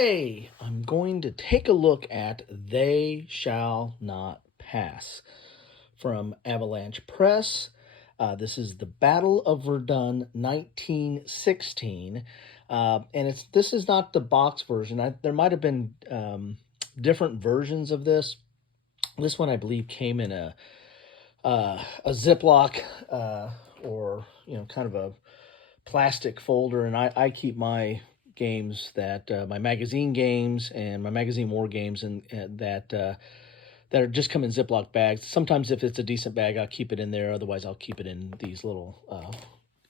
Today, I'm going to take a look at They Shall Not Pass from Avalanche Press. This is the Battle of Verdun 1916. And this is not the box version. There might have been different versions of this. This one, I believe, came in a Ziploc or kind of a plastic folder, and I keep my games my magazine games and my magazine war games and that are just come in Ziploc bags. Sometimes if it's a decent bag, I'll keep it in there. Otherwise, I'll keep it in these little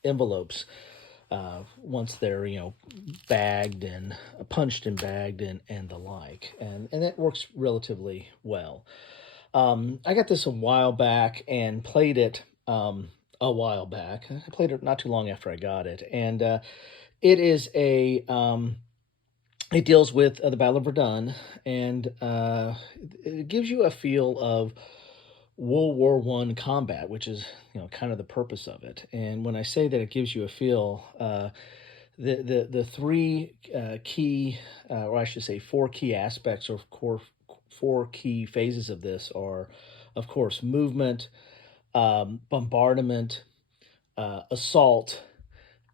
envelopes once they're bagged and punched and bagged and the like, and that works relatively well. I got this a while back and played it a while back. I played it not too long after I got it, and it is it deals with the Battle of Verdun, and it gives you a feel of World War One combat, which is kind of the purpose of it. And when I say that it gives you a feel, the three key, or I should say, four key aspects or four key phases of this are, of course, movement, bombardment, assault,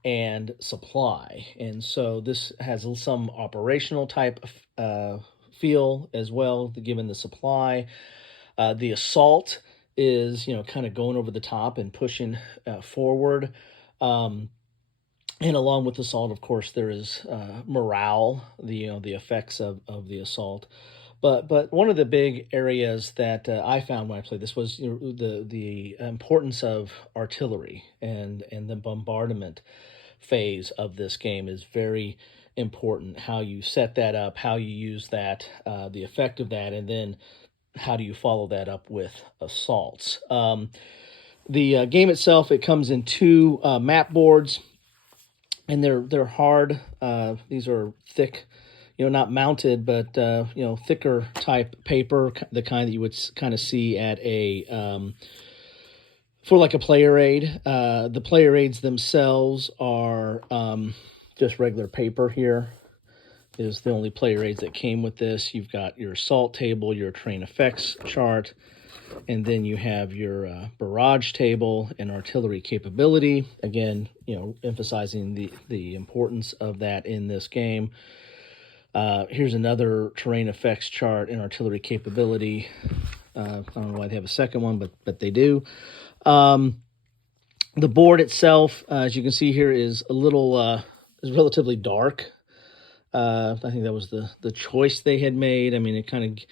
and supply. And so this has some operational type feel as well, given the supply. The assault is, kind of going over the top and pushing forward. And along with assault, of course, there is morale, the effects of the assault. But one of the big areas that I found when I played this was the importance of artillery, and the bombardment phase of this game is very important. How you set that up, how you use that, the effect of that, and then how do you follow that up with assaults. The game itself, it comes in two map boards, and they're hard. These are thick, not mounted, but thicker type paper, the kind that you would kind of see at for like a player aid. The player aids themselves are just regular paper. Here is the only player aids that came with this. You've got your assault table, your terrain effects chart, and then you have your barrage table and artillery capability. Again, emphasizing the importance of that in this game. Here's another terrain effects chart and artillery capability. I don't know why they have a second one, but they do. The board itself, as you can see here, is is relatively dark. I think that was the choice they had made. I mean, it kind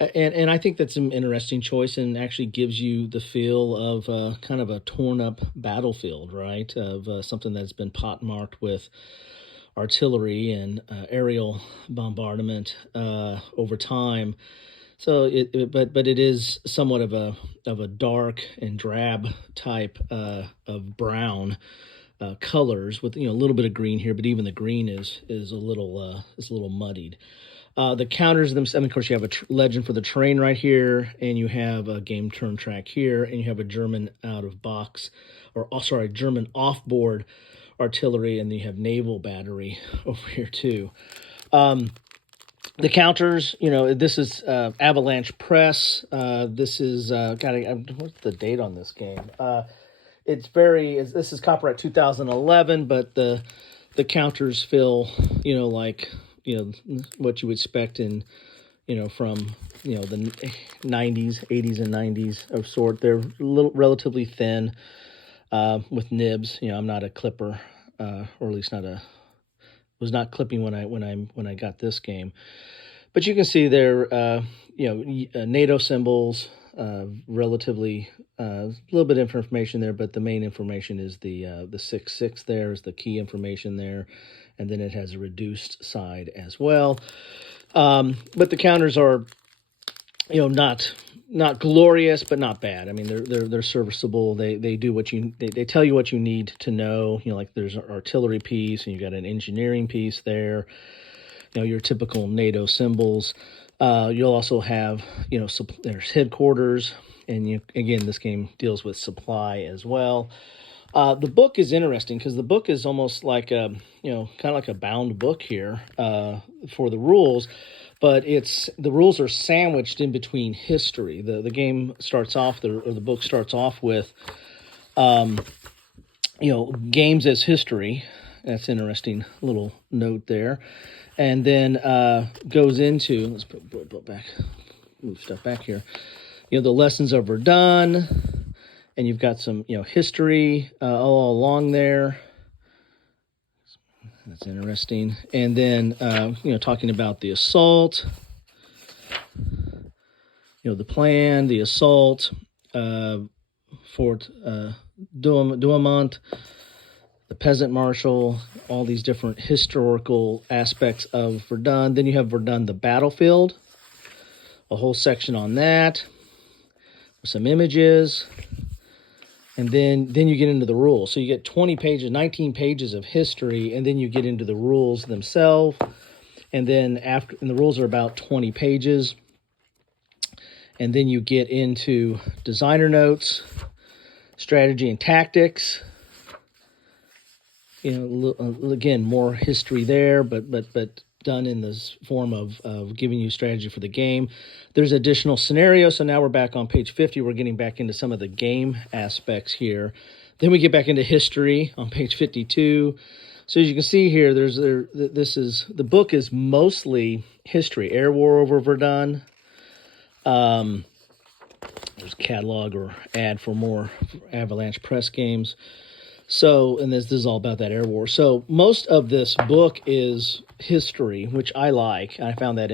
of, and I think that's an interesting choice, and actually gives you the feel of kind of a torn up battlefield, right? Of something that's been pockmarked with artillery and aerial bombardment over time. So but it is somewhat of a dark and drab type of brown colors with a little bit of green here, but even the green is a little muddied. The counters themselves, and of course, you have a legend for the terrain right here, and you have a game turn track here, and you have a German German off-board artillery, and then you have naval battery over here too. The counters, this is Avalanche Press. This is what's the date on this game? This is copyright 2011, but the counters feel like what you would expect in from the 90s, 80s, and 90s of sort. They're relatively thin with nibs. I'm not a clipper, or at least was not clipping when I got this game. But you can see there, NATO symbols, relatively a little bit of information there, but the main information is the 6.6 there is the key information there, and then it has a reduced side as well. But the counters are, not glorious, but not bad. I mean, they're serviceable. They do they tell you what you need to know. Like there's an artillery piece, and you got an engineering piece there. Your typical NATO symbols. You'll also have there's headquarters, and again, this game deals with supply as well. The book is interesting because the book is almost like a, kind of like a bound book here for the rules, but the rules are sandwiched in between history. The game starts off, or the book starts off with, games as history. That's an interesting little note there, and then goes into, let's put back, move stuff back here. The lessons of Verdun. And you've got some, history all along there. That's interesting. And then, talking about the assault, the plan, the assault, Fort Douaumont, the peasant marshal, all these different historical aspects of Verdun. Then you have Verdun, the battlefield, a whole section on that, some images. And then you get into the rules. So you get 20 pages, 19 pages of history, and then you get into the rules themselves. And then and the rules are about 20 pages. And then you get into designer notes, strategy and tactics. Again, more history there, but done in this form of giving you strategy for the game. There's additional scenarios, so now we're back on page 50. We're getting back into some of the game aspects here. Then we get back into history on page 52. So as you can see here, the book is mostly history. Air War over Verdun. There's a catalog or ad for more Avalanche press games. So, and this is all about that air war. So most of this book is history, which I like. I found that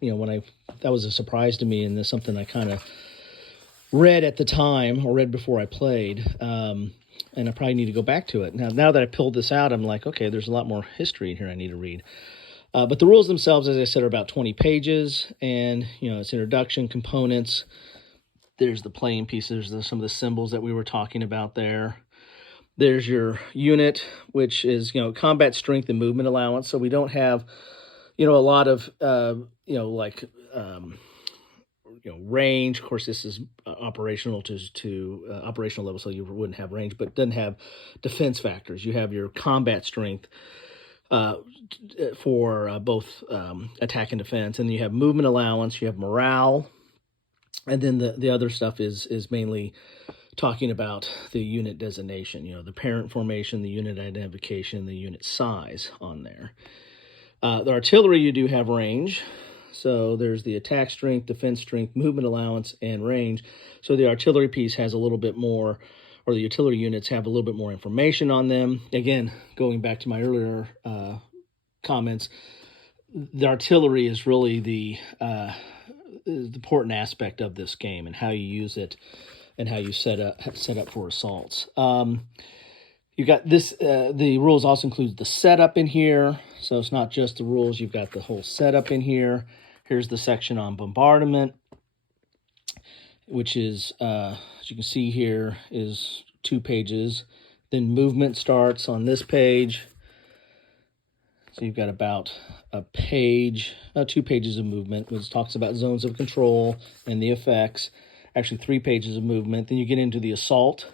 that was a surprise to me, and that's something I kind of read at the time or read before I played. And I probably need to go back to it. Now that I pulled this out, I'm like, okay, there's a lot more history in here I need to read. But the rules themselves, as I said, are about 20 pages, and it's introduction, components. There's the playing pieces. There's some of the symbols that we were talking about there. There's your unit, which is, combat strength and movement allowance. So we don't have, a lot of, range. Of course, this is operational to operational level, so you wouldn't have range, but it doesn't have defense factors. You have your combat strength for both attack and defense, and you have movement allowance. You have morale, and then the other stuff is mainly talking about the unit designation, the parent formation, the unit identification, the unit size on there. The artillery, you do have range. So there's the attack strength, defense strength, movement allowance, and range. So the artillery piece has a little bit more, or the artillery units have a little bit more information on them. Again, going back to my earlier comments, the artillery is really the important aspect of this game and how you use it and how you set up for assaults. You've got this, the rules also include the setup in here. So it's not just the rules, you've got the whole setup in here. Here's the section on bombardment, which is, as you can see here, is 2 pages. Then movement starts on this page. So you've got about a page, 2 pages of movement, which talks about zones of control and the effects. Actually 3 pages of movement. Then you get into the assault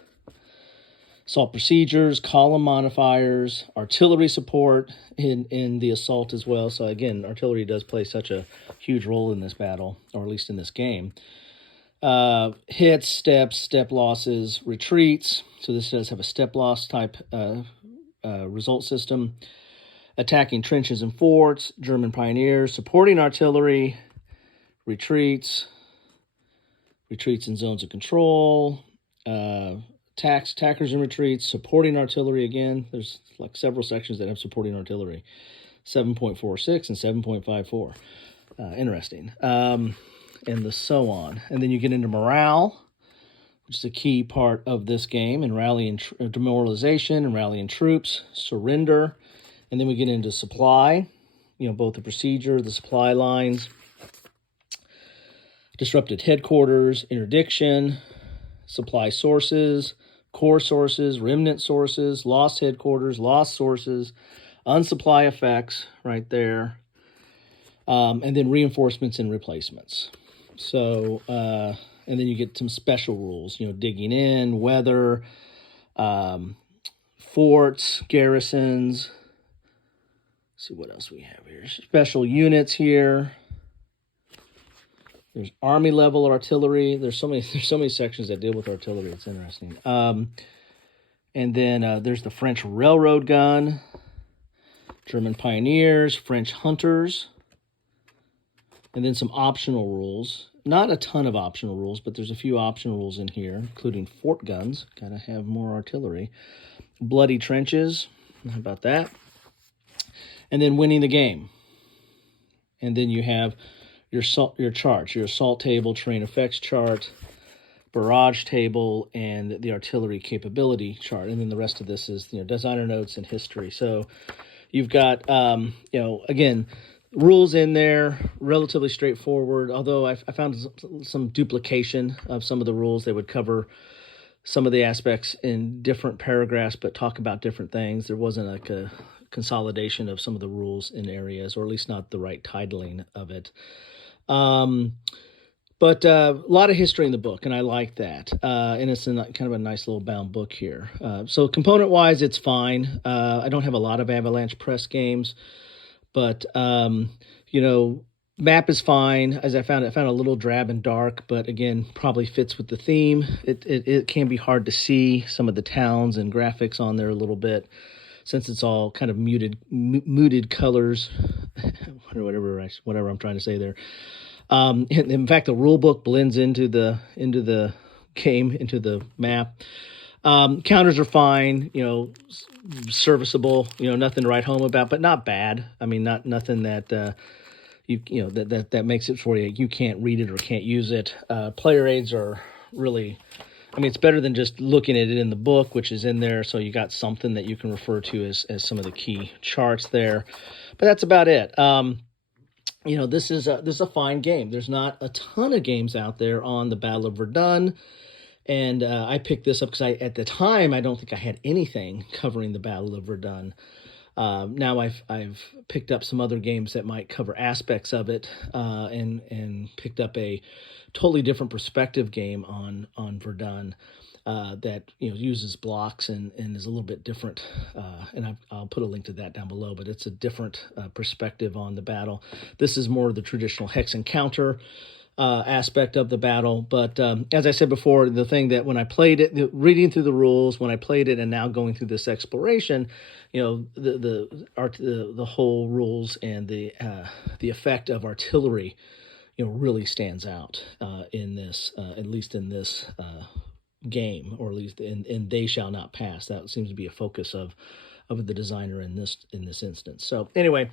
procedures, column modifiers, artillery support in the assault as well. So again, artillery does play such a huge role in this battle, or at least in this game. Hits, steps, step losses, retreats. So this does have a step loss type result system. Attacking trenches and forts, German pioneers, supporting artillery, retreats in zones of control, attackers and retreats, supporting artillery again. There's like several sections that have supporting artillery, 7.46 and 7.54. Interesting. And so on. And then you get into morale, which is a key part of this game, and rallying, demoralization and rallying troops, surrender. And then we get into supply, both the procedure, the supply lines, disrupted headquarters, interdiction, supply sources, core sources, remnant sources, lost headquarters, lost sources, unsupply effects right there, and then reinforcements and replacements. So, and then you get some special rules, digging in, weather, um, forts, garrisons. Let's see what else we have here. Special units here. There's army level artillery. There's so many sections that deal with artillery. It's interesting. And then there's the French railroad gun, German pioneers, French hunters, and then some optional rules. Not a ton of optional rules, but there's a few optional rules in here, including fort guns. Gotta have more artillery. Bloody trenches. How about that? And then winning the game. And then you have your charts, your assault table, terrain effects chart, barrage table, and the artillery capability chart. And then the rest of this is, designer notes and history. So you've got, again, rules in there, relatively straightforward, although I found some duplication of some of the rules. They would cover some of the aspects in different paragraphs, but talk about different things. There wasn't like a consolidation of some of the rules in areas, or at least not the right titling of it. But a lot of history in the book, and I like that. And it's kind of a nice little bound book here. So component-wise, it's fine. I don't have a lot of Avalanche Press games, but, map is fine. As I found a little drab and dark, but again, probably fits with the theme. It can be hard to see some of the towns and graphics on there a little bit, since it's all kind of muted colors, whatever I'm trying to say there. In fact, the rule book blends into the game, into the map. Counters are fine, serviceable, nothing to write home about, but not bad. I mean, nothing that that makes it for you. You can't read it or can't use it. Player aids are really, it's better than just looking at it in the book, which is in there. So you got something that you can refer to as some of the key charts there, but that's about it. This is a fine game. There's not a ton of games out there on the Battle of Verdun, and I picked this up because at the time I don't think I had anything covering the Battle of Verdun. Now I've picked up some other games that might cover aspects of it, and picked up a totally different perspective game on Verdun. That uses blocks and is a little bit different, and I'll put a link to that down below. But it's a different perspective on the battle. This is more the traditional hex and counter aspect of the battle. But as I said before, the thing that when I played it, reading through the rules, when I played it, and now going through this exploration, the whole rules and the effect of artillery, really stands out in this, at least in this game, or at least in They Shall Not Pass. That seems to be a focus of the designer in this instance. So anyway,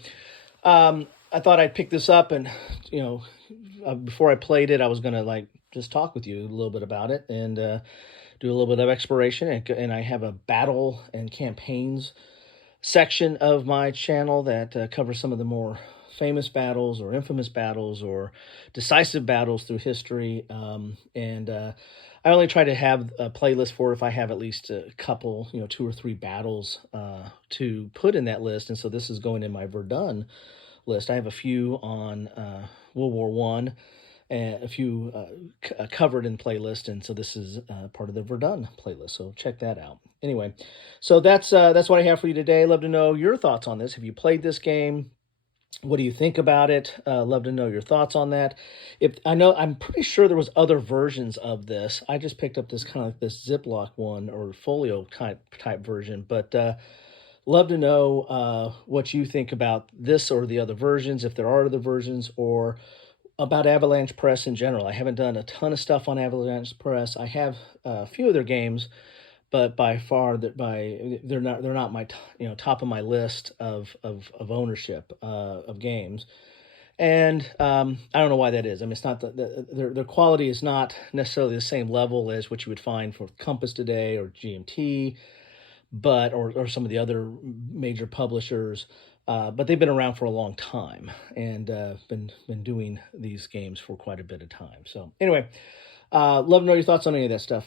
I thought I'd pick this up, and before I played it, I was gonna just talk with you a little bit about it and do a little bit of exploration. And I have a battle and campaigns section of my channel that covers some of the more famous battles or infamous battles or decisive battles through history. I only try to have a playlist for it if I have at least a couple, 2 or 3 battles to put in that list. And so this is going in my Verdun list. I have a few on World War I and a few covered in playlist. And so this is part of the Verdun playlist. So check that out. Anyway, so that's what I have for you today. I'd love to know your thoughts on this. Have you played this game? What do you think about it? Love to know your thoughts on that. I'm pretty sure there was other versions of this. I just picked up this kind of like this Ziploc one or folio type version, but love to know what you think about this or the other versions, if there are other versions, or about Avalanche Press in general. I haven't done a ton of stuff on Avalanche Press. I have a few of their games, but by far they're not my top of my list of ownership of games. And I don't know why that is. It's not their quality is not necessarily the same level as what you would find for Compass today or GMT, but or some of the other major publishers. But they've been around for a long time and been doing these games for quite a bit of time. So anyway, love to know your thoughts on any of that stuff.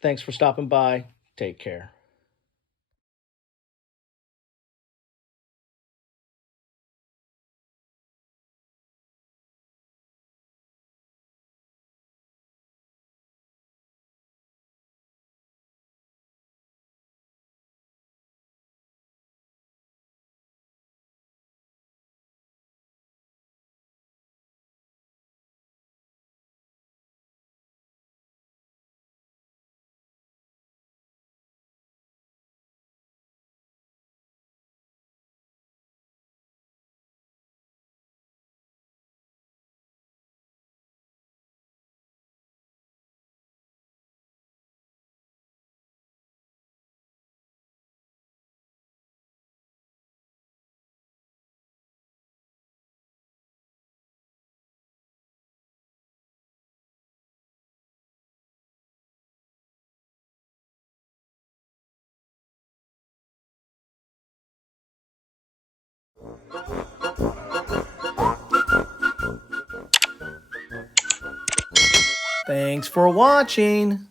Thanks for stopping by. Take care. Thanks for watching.